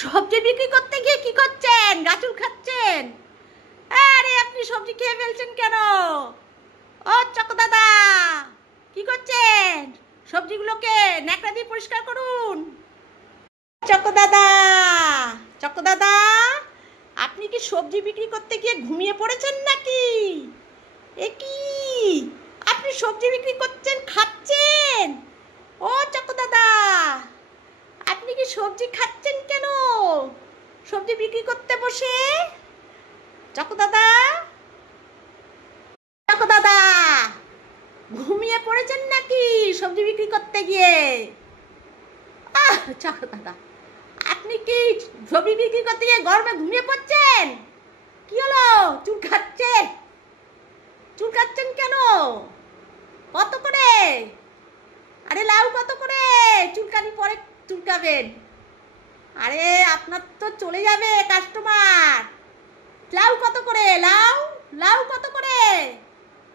সবজি বিক্রি করতে গিয়ে কি করছেন? গাজর খাচ্ছেন? আরে আপনি সবজি খেয়ে ফেলছেন কেন? ও চকো দাদা, কি করছেন? সবজিগুলোকে ন্যাকড়া দিয়ে পরিষ্কার করুন। চকো দাদা, চকো দাদা, আপনি কি সবজি বিক্রি করতে গিয়ে ঘুমিয়ে পড়েছেন নাকি? এ কি, আপনি সবজি বিক্রি করছেন, খাচ্ছেন? ও চকো দাদা, আপনি কি সবজি খাচ্ছেন কেন সবজি বিক্রি করতে বসে? চকো দাদা, চকো দাদা, ঘুমিয়ে পড়েছেন নাকি সবজি বিক্রি করতে গিয়ে? চকো দাদা, আপনি কি সবজি বিক্রি করতে গিয়ে গরমে ঘুমিয়ে পড়ছেন? কি হলো, চুল খাচ্ছে? চুল কাটছেন কেন? কত করে? আরে লাউ কত করে? চুলকানি পরে চুলকাবেন। আরে আপনার তো চলে যাবে কাস্টমার। লাউ কত করে? লাউ লাউ কত করে?